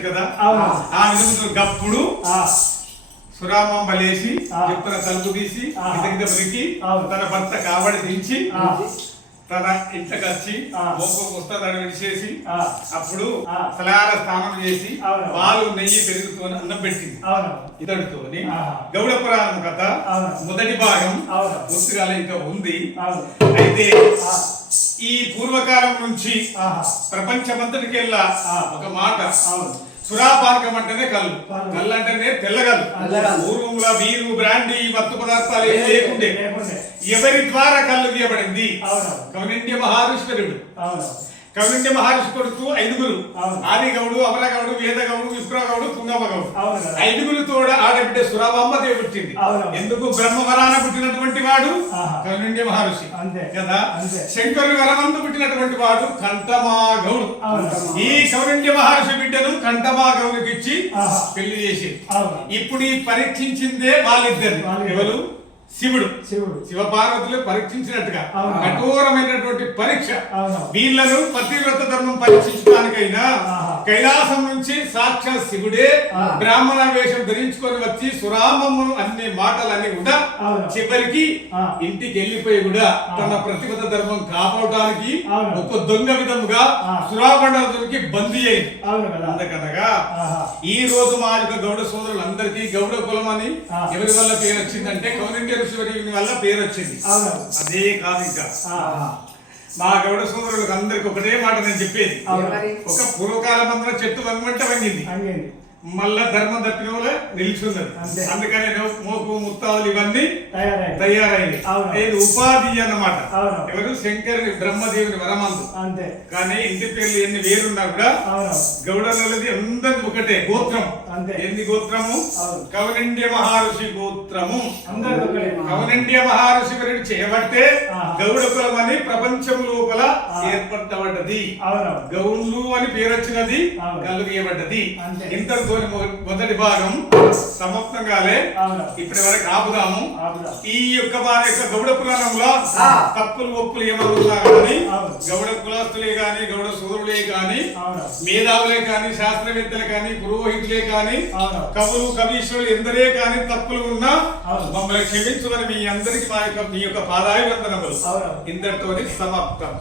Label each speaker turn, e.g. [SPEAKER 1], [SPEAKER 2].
[SPEAKER 1] ఉన్నట్టు కదా. ఆ విధంగా గప్పుడు లేచి
[SPEAKER 2] ఆ.
[SPEAKER 1] చెప్పున తలుపు తీసి
[SPEAKER 2] ఆ.
[SPEAKER 1] కింద మురికి. తన భర్త కావడి దించి
[SPEAKER 2] ఆ.
[SPEAKER 1] తన ఇంటికి వచ్చి పుస్తకాన్ని విడిచేసి అప్పుడు
[SPEAKER 2] ఆ.
[SPEAKER 1] సలార స్నానం చేసి. పాలు నెయ్యి పెరుగుతో అన్నం పెట్టింది
[SPEAKER 2] ఆహా.
[SPEAKER 1] గౌడ పురాణం కథ. మొదటి భాగం. పూర్తిగా ఇంకా ఉంది అయితే ఈ పూర్వకాలం నుంచి
[SPEAKER 2] ఆహా.
[SPEAKER 1] ప్రపంచమంతటికెల్లా. ఒక మాట
[SPEAKER 2] అవును
[SPEAKER 1] సురాపానకం అంటేనే కళ్ళు.
[SPEAKER 2] కళ్ళు.
[SPEAKER 1] అంటేనే తెల్లగల్లు. పూర్వంలో బీరు బ్రాండీ మత్తు పదార్థాలు ఏం లేకుండే ఎవరి ద్వారా కళ్ళు తీయబడింది? కౌనిండ్య మహారుష్కరుడు
[SPEAKER 2] అవును.
[SPEAKER 1] కౌనిండ్య మహర్షి కొడుకు ఐదుగురు. ఆదిగౌడు అమరగౌడు వేదగౌడు తుంగమగౌడు
[SPEAKER 2] అవును కదా
[SPEAKER 1] ఐదుగురు తోడ ఆడబిడ్డ సురాబామ్మ పుట్టింది. ఎందుకు బ్రహ్మవరాన పుట్టినటువంటి వాడు
[SPEAKER 2] ఆహా.
[SPEAKER 1] కౌనిండ్య మహర్షి
[SPEAKER 2] అంతే.
[SPEAKER 1] కదా
[SPEAKER 2] అంతే.
[SPEAKER 1] శంకరుని వరమందు పుట్టినటువంటి వాడు కంఠమాగౌడు. ఈ కౌరిణ్య మహర్షి బిడ్డను కంఠమాగౌడికి ఇచ్చి. పెళ్ళి చేసి ఇప్పుడు ఈ పరీక్షించిందే వాళ్ళిద్దరు. ఎవరు శివుడు
[SPEAKER 2] శివుడు
[SPEAKER 1] శివపార్వతులు పరీక్షించినట్టుగా. కఠోరమైనటువంటి పరీక్ష. వీళ్ళను పతివ్రత ధర్మం పరీక్షించడానికైనా. కైలాసం నుంచి సాక్షాత్ శివుడే. బ్రాహ్మణ వేషం ధరించుకొని వచ్చి సురామము అన్ని మాటలన్నీ కూడా. చివరికి. ఇంటికి వెళ్ళిపోయి కూడా. తన ప్రతిపద ధర్మం కాపాడటానికి. ఒక దొంగ విధముగా
[SPEAKER 2] ఆ.
[SPEAKER 1] సురాబండానికి బందీ అయింది అందుకనగా. ఈ రోజు మా యొక్క గౌడ సోదరులందరికీ గౌడ కులం అని. ఎవరి వల్ల పేరు వచ్చిందంటే కౌనిండ్య ఋషి వల్ల పేరు వచ్చింది. అదే కాదు ఇంకా. మా గౌడ సోదరులకు అందరికి ఒకటే మాట నేను చెప్పేది. ఒక పూర్వకాలం అందరూ చెట్టు వంగమంటే వంగింది. మళ్ళా ధర్మం తప్పిన నిలిచున్నది.
[SPEAKER 2] అంతే.
[SPEAKER 1] అందుకని మోపు ముత్తాలు ఇవన్నీ
[SPEAKER 2] తయారై
[SPEAKER 1] తయారైంది. ఇది ఉపాధి అన్నమాట. ఎవరు శంకరుని బ్రహ్మదేవుని వరమందు.
[SPEAKER 2] అంతే.
[SPEAKER 1] కానీ ఇంటి పేర్లు ఎన్ని వేరున్నా కూడా గౌడలది అందరిది ఒకటే గోత్రం.
[SPEAKER 2] అంతే.
[SPEAKER 1] ఏంది గోత్రము
[SPEAKER 2] అవును.
[SPEAKER 1] కౌలిండ్య మహర్షి గోత్రము కౌలిండ్య మహర్షి గురించి చేయబట్టే. గౌడ కులం అని ప్రపంచం లోపల. ఏర్పడబడ్డది గౌన్లు అని పేరు వచ్చినది. కలుగేయబడ్డది మొ- మొదటి భాగం సమాప్తం కాలే ఇప్పటి వరకు ఆపుదాము
[SPEAKER 2] ఆపుదాం.
[SPEAKER 1] ఈ యొక్క వారి యొక్క గౌడ పురాణంలో. తప్పులు ఒప్పులు ఏమన్నా కానీ. గౌడ కులస్తులే గాని గౌడ సోదరులే గాని
[SPEAKER 2] అవును
[SPEAKER 1] మేధావులే కానీ శాస్త్రవేత్తలే కానీ పురోహితులే కానీ
[SPEAKER 2] అవును.
[SPEAKER 1] కవులు కవీశ్వరులు ఎందరే కానీ తప్పులు ఉన్నా. మమ్మల్ని క్షమించమని మీ అందరికి మా యొక్క మీ యొక్క పాదాయి వందనములు ఇంతటితోని సమాప్తం.